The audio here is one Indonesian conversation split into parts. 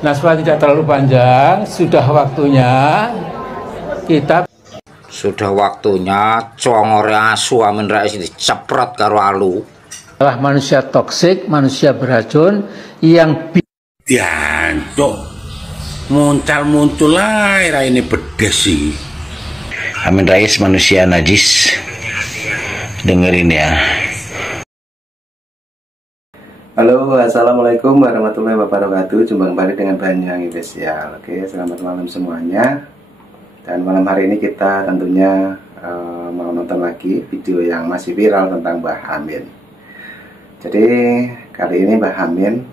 Nah, supaya tidak terlalu panjang, sudah waktunya kita congore asu Amin Rais diceprot karo alu. Adalah manusia toksik, manusia beracun yang Jancuk muncul lah ini pedes sih. Amin Rais manusia najis. Dengerin ya. Halo, assalamualaikum warahmatullahi wabarakatuh. Jumpa kembali dengan Banyuwangi Spesial. Oke, selamat malam semuanya. Dan malam hari ini kita tentunya mau nonton lagi video yang masih viral tentang Mbah Amin. Jadi kali ini Mbah Amin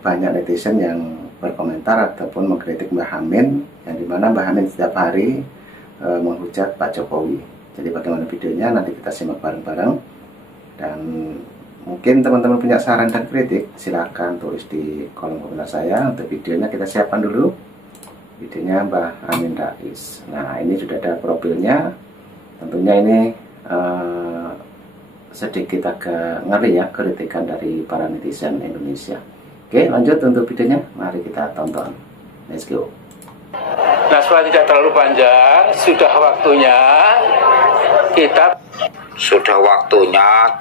banyak netizen yang berkomentar ataupun mengkritik Mbah Amin, yang dimana Mbah Amin setiap hari menghujat Pak Jokowi. Jadi bagaimana videonya nanti kita simak bareng-bareng. Dan mungkin teman-teman punya saran dan kritik, silahkan tulis di kolom komentar saya. Untuk videonya kita siapkan dulu videonya Mbah Amin Rais. Nah, ini sudah ada profilnya. Tentunya ini sedikit agak ngeri ya kritikan dari para netizen Indonesia. Oke, lanjut untuk videonya, mari kita tonton. Let's go. Nah, supaya tidak terlalu panjang, sudah waktunya kita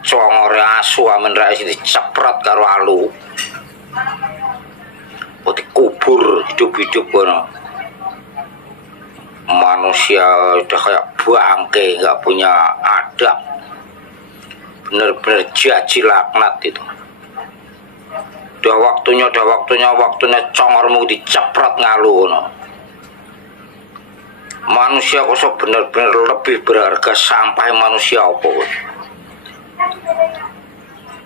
Congore asu Amin Rais diceprot karo alu. Dikubur hidup-hidup kono. Manusia udah kayak bangke, nggak punya adab. Bener-bener jaji laknat itu. Udah waktunya congormu diceprot ngalu no. Manusia kok bener-bener lebih berharga sampai manusia apa?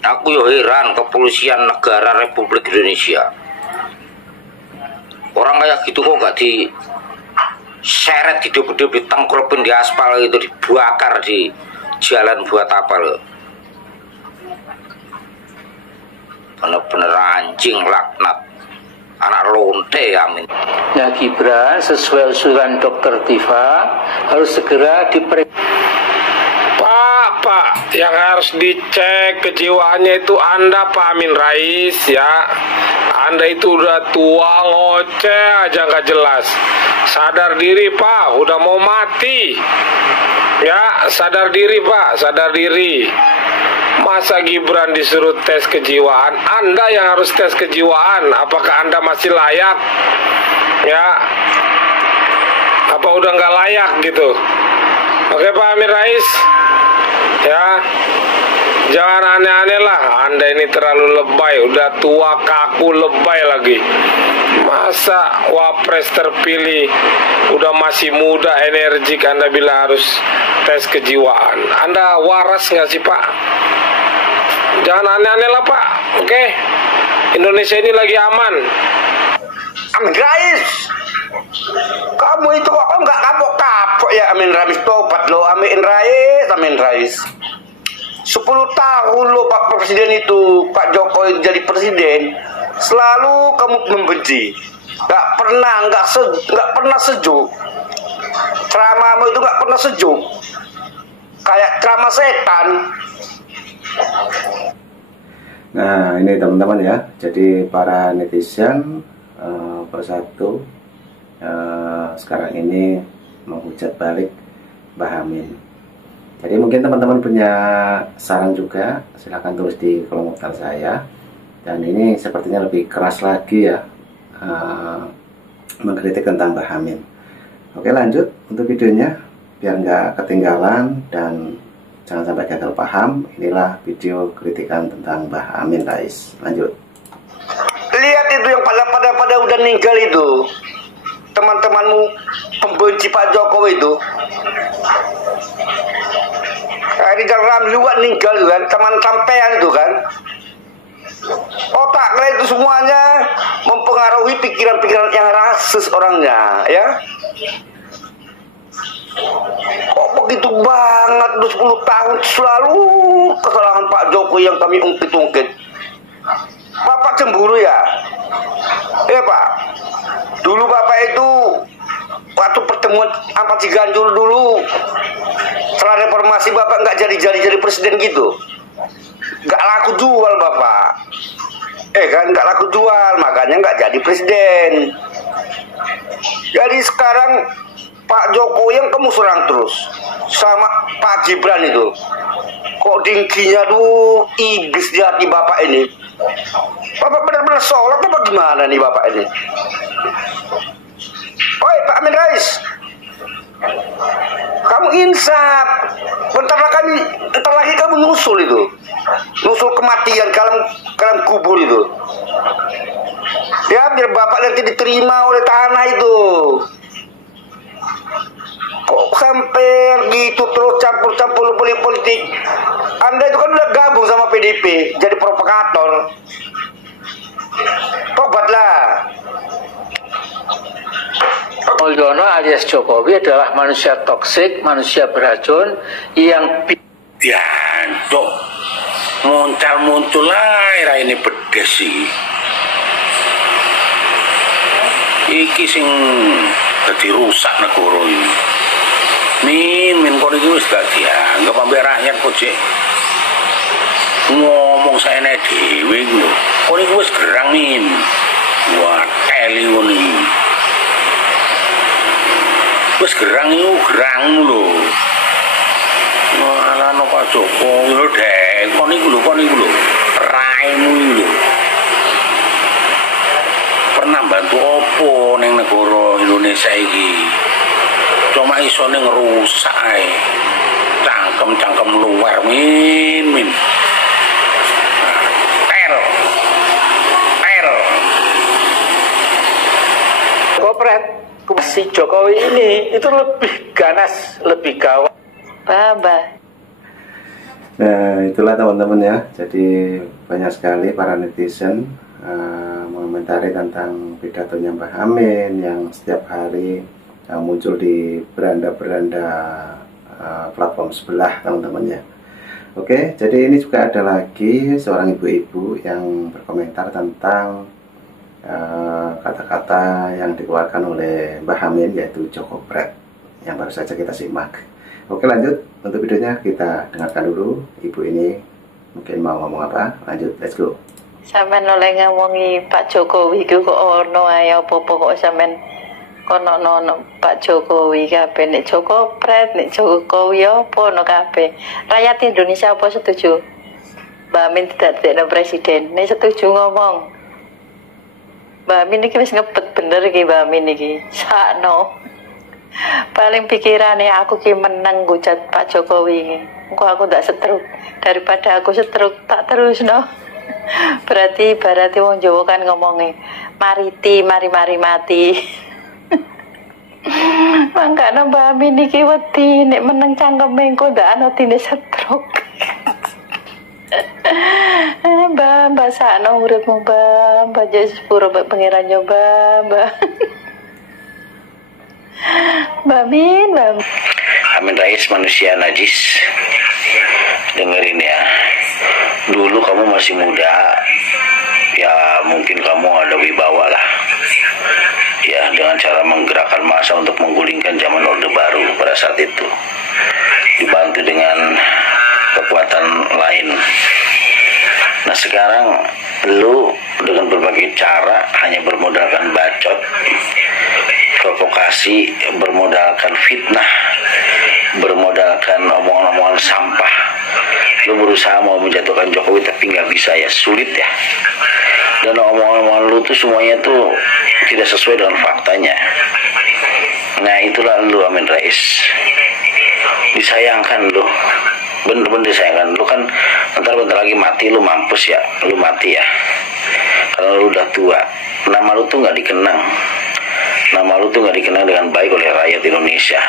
Aku yo heran kepolisian negara Republik Indonesia. Orang kayak gitu kok gak diseret hidup-hidup, ditengkrupin di aspal itu, dibakar di jalan buat apa lo? Bener-bener anjing laknat. Anak lonte Amin. Nah, Gibran sesuai usulan Dr. Tifa harus segera diperiksa. Pak, yang harus dicek kejiwaannya itu Anda Pak Amin Rais ya. Anda itu udah tua, ngoceh aja nggak jelas. Sadar diri Pak, udah mau mati. Ya, sadar diri Pak, sadar diri. Masa Gibran disuruh tes kejiwaan? Anda yang harus tes kejiwaan. Apakah Anda masih layak? Ya, apa udah nggak layak gitu? Oke Pak Amin Rais, ya, jangan aneh-aneh lah. Anda ini terlalu lebay, udah tua, kaku, lebay lagi. Masa wapres terpilih udah masih muda, energik, Anda bilang harus tes kejiwaan? Anda waras nggak sih Pak? Jangan aneh-aneh lah Pak. Oke, Indonesia ini lagi aman. Amin Rais, kamu itu kok nggak kapok-kapok ya? Amin Rais, tobat lo Amin Rais. 10 tahun lo Pak Presiden itu, Pak Jokowi jadi presiden, selalu kamu membenci, nggak pernah sejuk. Ceramahmu itu nggak pernah sejuk, kayak ceramah setan. Nah, ini teman-teman ya. Jadi para netizen persatu sekarang ini menghujat balik Mbah Amin. Jadi mungkin teman-teman punya saran juga, silahkan tulis di kolom komentar saya. Dan ini sepertinya lebih keras lagi ya, mengkritik tentang Mbah Amin. Oke, lanjut untuk videonya biar nggak ketinggalan dan jangan sampai gagal paham. Inilah video kritikan tentang Mbah Amin Rais. Lanjut. Lihat itu yang pada udah meninggal itu, teman-temanmu pembenci Pak Jokowi itu. Rizal Ramli juga meninggal kan, teman sampean itu kan. Otaknya itu semuanya mempengaruhi pikiran-pikiran yang rasis orangnya ya. Kok begitu banget, udah 10 tahun selalu kesalahan Pak Jokowi yang kami ungkit-ungkit. Bapak cemburu ya? Ya Pak, dulu Bapak itu waktu pertemuan sama Ciganjur dulu, setelah reformasi Bapak nggak jadi presiden gitu. Nggak laku jual Bapak. Kan nggak laku jual, maka makanya nggak jadi presiden. Jadi sekarang Pak Jokowi yang kamu serang terus sama Pak Gibran itu. Kok dingkinya tuh iblis di hati bapak ini. Bapak benar-benar sholat apa gimana nih bapak ini? Oi Pak Amin Rais, kamu insaf. Bentar lagi kamu nyusul itu, nyusul kematian kalam kubur itu. Ya biar bapak nanti diterima oleh tanah itu. Kok sampai gitu terus campur-campur politik? Anda itu kan udah gabung sama PDIP, jadi provokator. Tobatlah. Mulyono alias Jokowi adalah manusia toksik, manusia beracun yang Cok, muncul lah ini bedes sih. Iki sing dadi rusak negara ini. Min kon iki wis gak dianggap ambek rakyat kok, Cek. Ngomong saene dhewe iki lho. Kon iki wis gerang, Min. Wah, teli ngono iki. Wis gerang iku gerangmu lho. Malah no Pak Jokowi lho, Dek. Kon iku lho. Raimu iki lho. Pernah bantu opo ning negara Indonesia iki? Cuma isone ngerusak ae. Cangkem luar, Min. Pel. kopret. Si Jokowi ini itu lebih ganas, lebih gawat. Nah, itulah teman-teman ya. Jadi banyak sekali para netizen mengomentari tentang pidatonya Mbah Amin yang setiap hari muncul di beranda-beranda platform sebelah, teman-teman ya. Oke, jadi ini juga ada lagi seorang ibu-ibu yang berkomentar tentang kata-kata yang dikeluarkan oleh Mbah Amin, yaitu Jokopret, yang baru saja kita simak. Oke, lanjut untuk videonya, kita dengarkan dulu. Ibu ini mungkin mau ngomong apa? Lanjut, let's go. Sampeyan oleh ngomongi Pak Jokowi ku kok ono ae apa-apa kok sampeyan kono Pak Jokowi kabeh, nek Jokopret, nek Jokowi apa ono kabeh. Rakyat Indonesia apa setuju Mbak Amin tidak jadi presiden? Nek setuju ngomong. Mbak Amin iki wis ngebet bener iki Mbak Amin iki. Sakno. Paling pikirannya aku ki menang gujat Pak Jokowi. Engko aku tak setruk, daripada aku setruk tak terus no. Berarti wong Jawa kan ngomongnya mariti mari mati. Mangkane Mbak Amin iki wedi nek meneng cangkeme engko ndak ana tine setruk. Mbak sakno uripmu Mbak Yesus pura pangeran nyoba Mbak. Mbak Amin Rais manusia najis. Dengerin ya, dulu kamu masih muda, ya mungkin kamu ada wibawa lah ya, dengan cara menggerakkan massa untuk menggulingkan zaman Orde Baru pada saat itu, dibantu dengan kekuatan lain. Nah sekarang lu dengan berbagai cara, hanya bermodalkan bacot, provokasi, bermodalkan fitnah, bermodalkan omongan-omongan sampah, lu berusaha mau menjatuhkan Jokowi tapi nggak bisa ya, sulit ya. Dan omongan-omongan lu tuh semuanya tuh tidak sesuai dengan faktanya. Nah itulah lu Amin Rais, disayangkan lu, bener-bener disayangkan. Lu kan bentar lagi mati, lu mampus ya, lu mati ya, karena lu udah tua. Nama lu tuh nggak dikenang, nama lu tuh nggak dikenang dengan baik oleh rakyat Indonesia.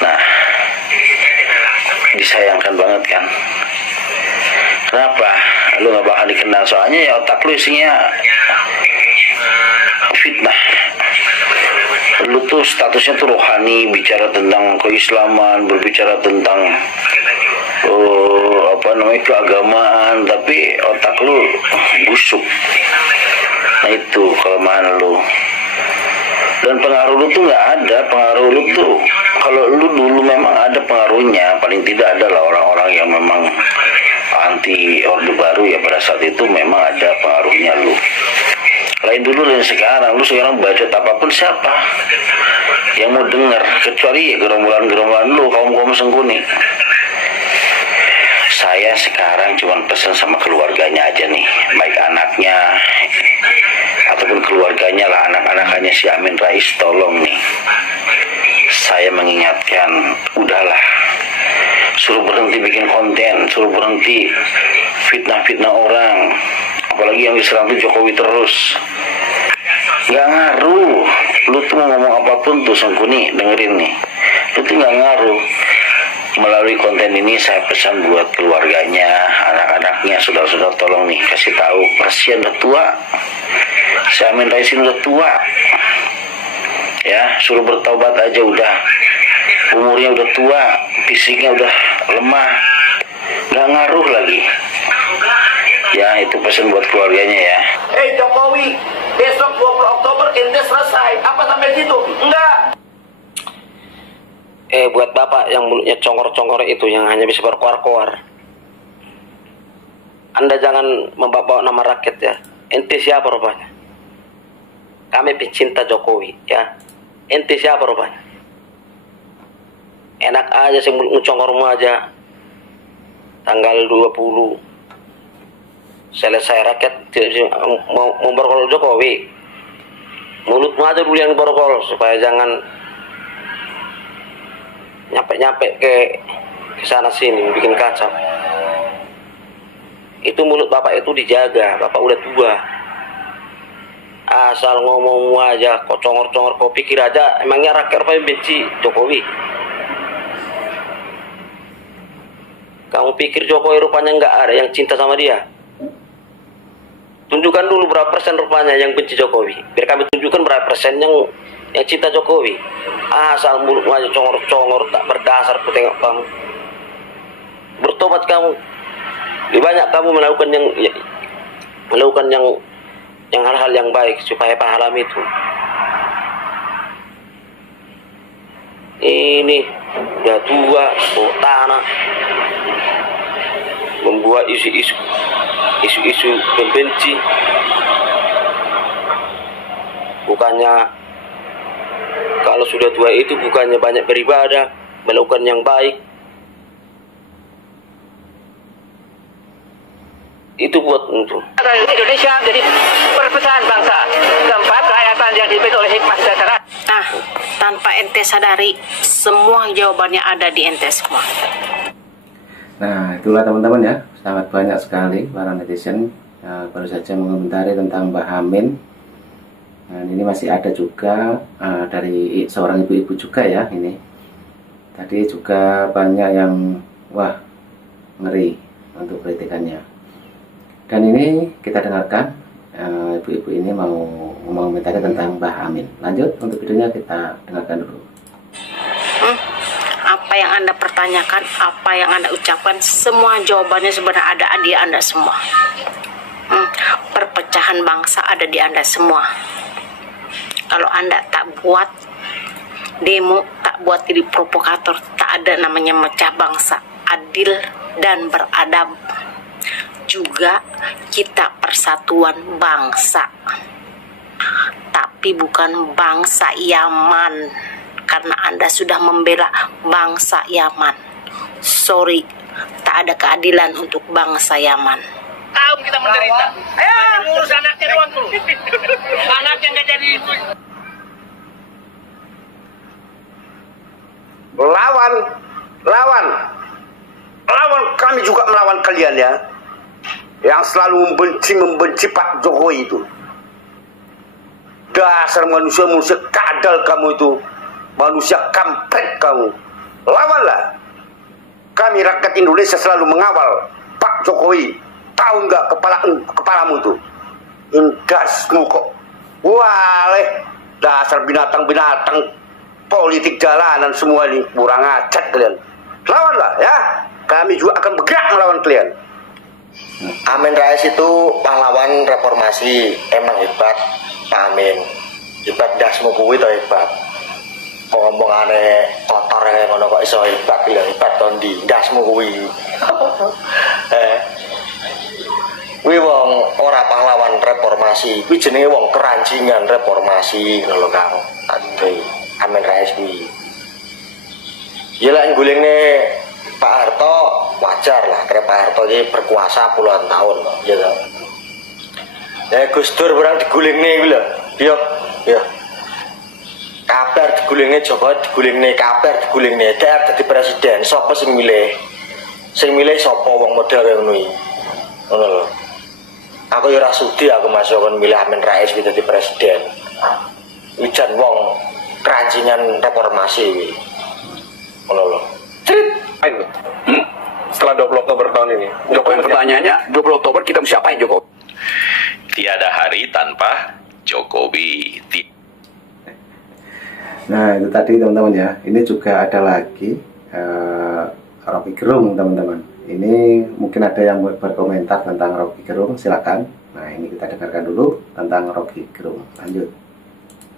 Nah disayangkan banget kan. Kenapa lu nggak bakal dikenal? Soalnya ya otak lu isinya fitnah. Lu tuh statusnya tuh rohani, bicara tentang keislaman, berbicara tentang keagamaan, tapi otak lu busuk. Nah itu kelemahan lu. Dan pengaruh lu tuh nggak ada. Pengaruh lu tuh, kalau lu dulu memang ada pengaruhnya, paling tidak adalah orang-orang yang memang anti Orde Baru ya, pada saat itu memang ada pengaruhnya lu. rasain dulu dan sekarang. Lu sekarang bacot apapun siapa yang mau dengar, kecuali ya gerombolan-gerombolan lu, kaum Sengkuni. Saya sekarang cuma pesan sama keluarganya aja nih, baik anaknya ataupun keluarganya lah, anak-anakannya si Amin Rais, tolong nih, saya mengingatkan, udahlah, suruh berhenti bikin konten, suruh berhenti fitnah-fitnah orang, apalagi yang diserang tuh Jokowi terus. Nggak ngaruh, lu tuh mau ngomong apapun tuh Sengkuni, dengerin nih, lu tuh nggak ngaruh. Melalui konten ini saya pesan buat keluarganya, anak-anaknya, saudara-saudara, tolong nih kasih tahu, kasihan udah tua, si Amin Rais ini udah tua, ya suruh bertobat aja udah, umurnya udah tua, fisiknya udah lemah, nggak ngaruh lagi. Ya itu pesan buat keluarganya ya. Jokowi, besok 20 Oktober ente selesai, apa sampai situ? Enggak. Buat bapak yang mulutnya congor-congor itu, yang hanya bisa berkoar-koar, Anda jangan membawa nama rakyat ya. Ente siapa rupanya? Kami pecinta Jokowi ya. Ente siapa rupanya? Enak aja sih mulut congormu aja. Tanggal 20 selesai, rakyat tidak bisa mau berkol Jokowi. Mulutmu aja dulu yang berkol, supaya jangan nyampe ke sana sini bikin kacau. Itu mulut bapak itu dijaga, bapak udah tua. Asal ngomong aja kok congor-congor, kau pikir aja emangnya rakyat apa yang benci Jokowi? Kamu pikir Jokowi rupanya nggak ada yang cinta sama dia? Tunjukkan dulu berapa persen rupanya yang benci Jokowi, biar kami tunjukkan berapa persen yang cinta Jokowi. Asal mulut aja congor-congor, tak berdasar. Aku tengok kamu, bertobat kamu. Lebih banyak kamu melakukan yang hal-hal yang baik supaya pahala itu. Ini udah tua, tanah, membuat isu-isu pembenci. Bukannya kalau sudah tua itu bukannya banyak beribadah, melakukan yang baik. Itu buat untuk Indonesia jadi perpecahan bangsa. Keempat, kerakyatan yang dipimpin oleh hikmah sejahtera. Nah, tanpa ente sadari, semua jawabannya ada di ente semua. Nah, itulah teman-teman ya, sangat banyak sekali para netizen baru saja mengomentari tentang Mbah Amin. Nah, ini masih ada juga dari seorang ibu-ibu juga ya ini. Tadi juga banyak yang wah ngeri untuk kritikannya. Dan ini kita dengarkan ibu-ibu ini mau mengomentari tentang Mbah Amin. Lanjut untuk videonya kita dengarkan dulu. Apa yang Anda pertanyakan, apa yang Anda ucapkan, semua jawabannya sebenarnya ada di Anda semua. Perpecahan bangsa ada di Anda semua. Kalau Anda tak buat demo, tak buat jadi provokator, tak ada namanya mecah bangsa, adil dan beradab. Juga kita persatuan bangsa, tapi bukan bangsa Yaman, karena Anda sudah membela bangsa Yaman. Sorry, tak ada keadilan untuk bangsa Yaman. Tahu kita menderita. Ayo ngurus anaknya doang tuh. Anaknya nggak jadi. Lawan kami juga melawan kalian ya, yang selalu membenci Pak Jokowi itu. Dasar manusia kadal kamu itu, manusia kampret kamu. Lawanlah. Kami rakyat Indonesia selalu mengawal Pak Jokowi. Tahu nggak kepalamu tuh? Indasmu kok. Waleh, dasar binatang-binatang politik jalanan semua ini, kurang ajar kalian. Lawanlah ya. Kami juga akan bergerak melawan kalian. Amin Rais itu pahlawan reformasi, emang hebat Pak Amin. Hebat dasmu kuwi to hebat. Ngomong aneh kotor kayak ngono kok iso hebat, ya hebat to ndi dasmu kuwi. Kuwi wong ora pahlawan reformasi, kuwi jenenge wong kerancingan reformasi ngono lho Kang. Aduh, Amin Rais kuwi. Ya lek gulingne Pak Harto wajar lah, karena Pak Harto ini berkuasa puluhan tahun loh, ya kan. Ya Gus Dur barang digulingne kuwi lho. Ya. Kabar digulingne Jokowi digulingne, kabar digulingne dadi presiden. Sapa sing milih? Sing milih sapa wong model kaya ngono iki. Ngono lho. Aku ya ora sudi aku masuk kon milih Amin Rais dadi presiden. Ujan wong kerancingan reformasi iki. Ngono lho. Setelah 20 Oktober tahun ini, Jokowi pertanyaannya 20 Oktober kita mesti apain Jokowi? Tiada hari tanpa Jokowi. Nah itu tadi teman-teman ya. Ini juga ada lagi Rocky Gerung teman-teman. Ini mungkin ada yang berkomentar tentang Rocky Gerung, silakan. Nah ini kita dengarkan dulu tentang Rocky Gerung. Lanjut.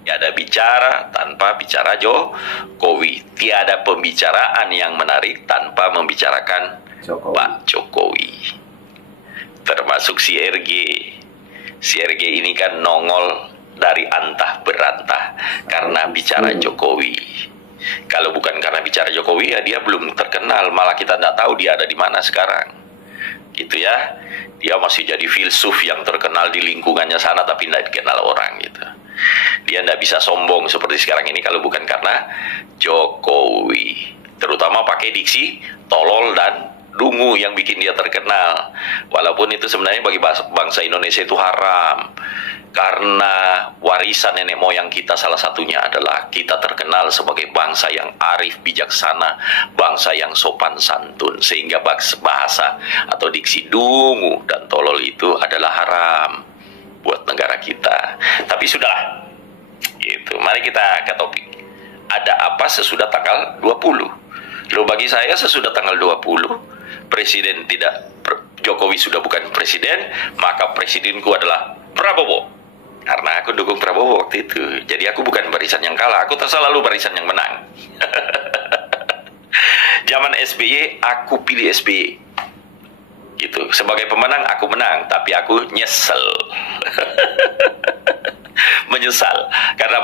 Tiada bicara tanpa bicara Jokowi. Tiada pembicaraan yang menarik tanpa membicarakan Pak Jokowi. Termasuk si RG. Si RG ini kan nongol dari antah berantah karena bicara Jokowi. Kalau bukan karena bicara Jokowi ya dia belum terkenal, malah kita tidak tahu dia ada di mana sekarang. Gitu ya. Dia masih jadi filsuf yang terkenal di lingkungannya sana tapi tidak dikenal orang gitu. Dia tidak bisa sombong seperti sekarang ini kalau bukan karena Jokowi. Terutama pakai diksi tolol dan dungu yang bikin dia terkenal. Walaupun itu sebenarnya bagi bangsa Indonesia itu haram. Karena warisan nenek moyang kita salah satunya adalah kita terkenal sebagai bangsa yang arif bijaksana, bangsa yang sopan santun, sehingga bahasa atau diksi dungu dan tolol itu adalah haram buat negara kita. Tapi sudahlah, gitu. Mari kita ke topik. Ada apa sesudah tanggal 20? Loh, bagi saya sesudah tanggal 20 presiden Jokowi sudah bukan presiden, maka presidenku adalah Prabowo. Karena aku dukung Prabowo waktu itu. Jadi aku bukan barisan yang kalah, aku selalu barisan yang menang. Zaman SBY, aku pilih SBY. Gitu. Sebagai pemenang, aku menang. Tapi aku nyesel. Menyesal. Karena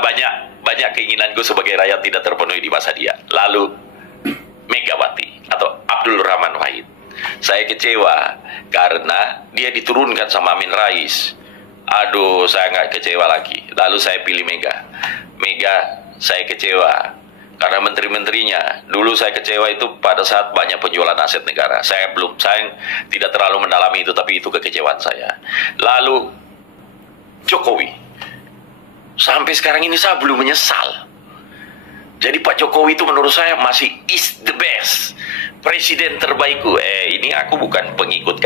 banyak keinginanku sebagai rakyat tidak terpenuhi di masa dia. Lalu, Megawati atau Abdul Rahman Wahid. Saya kecewa karena dia diturunkan sama Amin Rais. Aduh, saya nggak kecewa lagi. Lalu saya pilih Mega. Saya kecewa karena menteri-menterinya. Dulu saya kecewa itu pada saat banyak penjualan aset negara. Saya tidak terlalu mendalami itu, tapi itu kekecewaan saya. Lalu Jokowi. Sampai sekarang ini saya belum menyesal. Jadi Pak Jokowi itu menurut saya masih is the best, presiden terbaikku. Ini aku bukan pengikut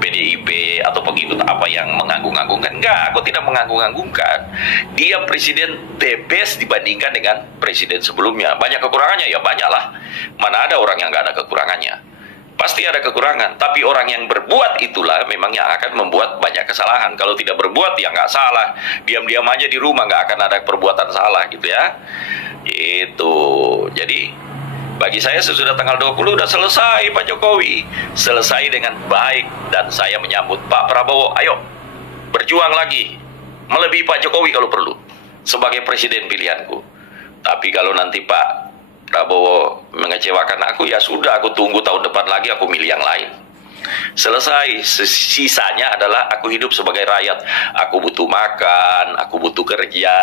PDIP atau pengikut apa yang menganggung-anggungkan. Enggak, aku tidak menganggung-anggungkan. Dia presiden the best dibandingkan dengan presiden sebelumnya. Banyak kekurangannya, ya banyak lah. Mana ada orang yang nggak ada kekurangannya? Pasti ada kekurangan. Tapi orang yang berbuat itulah memang yang akan membuat banyak kesalahan. Kalau tidak berbuat ya nggak salah. Diam-diam aja di rumah nggak akan ada perbuatan salah gitu ya. Itu. Jadi bagi saya sesudah tanggal 20 udah selesai Pak Jokowi. Selesai dengan baik. Dan saya menyambut Pak Prabowo. Ayo berjuang lagi. Melebihi Pak Jokowi kalau perlu. Sebagai presiden pilihanku. Tapi kalau nanti Pak Prabowo mengecewakan aku, ya sudah, aku tunggu tahun depan lagi, aku milih yang lain. Selesai. Sisanya adalah aku hidup sebagai rakyat. Aku butuh makan, aku butuh kerja,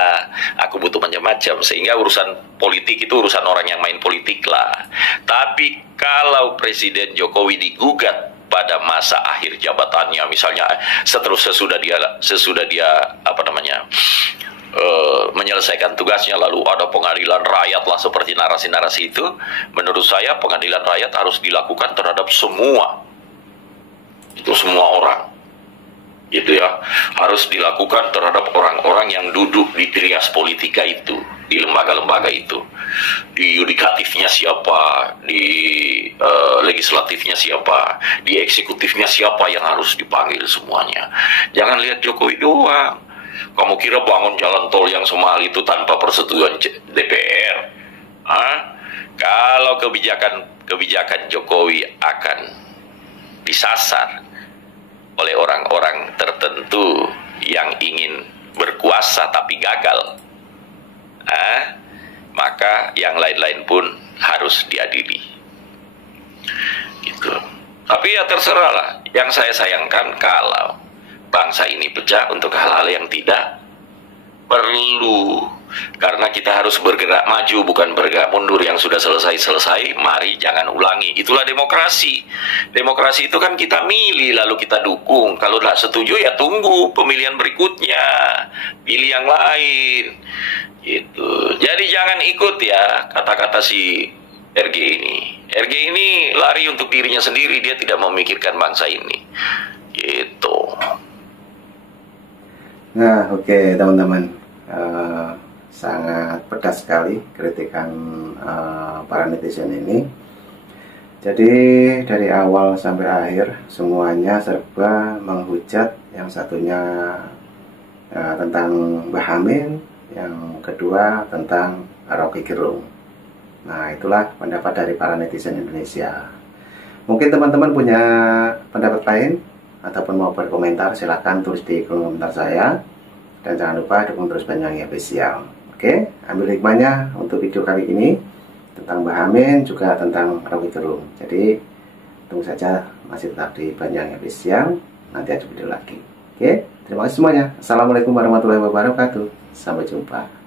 aku butuh macam-macam. Sehingga urusan politik itu urusan orang yang main politik lah. Tapi kalau Presiden Jokowi digugat pada masa akhir jabatannya, misalnya sesudah dia menyelesaikan tugasnya, lalu ada pengadilan rakyat lah seperti narasi-narasi itu. Menurut saya pengadilan rakyat harus dilakukan terhadap semua orang gitu ya, harus dilakukan terhadap orang-orang yang duduk di trias politika itu, di lembaga-lembaga itu, di yudikatifnya siapa, di legislatifnya siapa, di eksekutifnya siapa yang harus dipanggil semuanya. Jangan lihat Jokowi doang. Kamu kira bangun jalan tol yang semahal itu tanpa persetujuan DPR? Kalau kebijakan Jokowi akan disasar oleh orang-orang tertentu yang ingin berkuasa tapi gagal, maka yang lain-lain pun harus diadili. Gitu. Tapi ya terserah lah. Yang saya sayangkan kalau bangsa ini pecah untuk hal-hal yang tidak perlu. Karena kita harus bergerak maju, bukan bergerak mundur. Yang sudah selesai, mari jangan ulangi. Itulah demokrasi. Demokrasi itu kan kita milih, lalu kita dukung. Kalau tidak setuju ya tunggu pemilihan berikutnya, pilih yang lain. Gitu. Jadi jangan ikut ya kata-kata si RG ini. RG ini lari untuk dirinya sendiri, dia tidak memikirkan bangsa ini. Gitu. Nah, oke, teman-teman. Sangat pedas sekali kritikan para netizen ini. Jadi dari awal sampai akhir semuanya serba menghujat. Yang satunya tentang Mbah Amin, yang kedua tentang Rocky Gerung. Nah, itulah pendapat dari para netizen Indonesia. Mungkin teman-teman punya pendapat lain ataupun mau berkomentar, silahkan tulis di kolom komentar saya. Dan jangan lupa dukung terus Banyuwangi Official. Oke, ambil hikmahnya untuk video kali ini tentang Mbah Amin, juga tentang Rocky Gerung. Jadi tunggu saja, masih tetap di Banyuwangi Official. Nanti ada video lagi. Oke, terima kasih semuanya. Assalamualaikum warahmatullahi wabarakatuh. Sampai jumpa.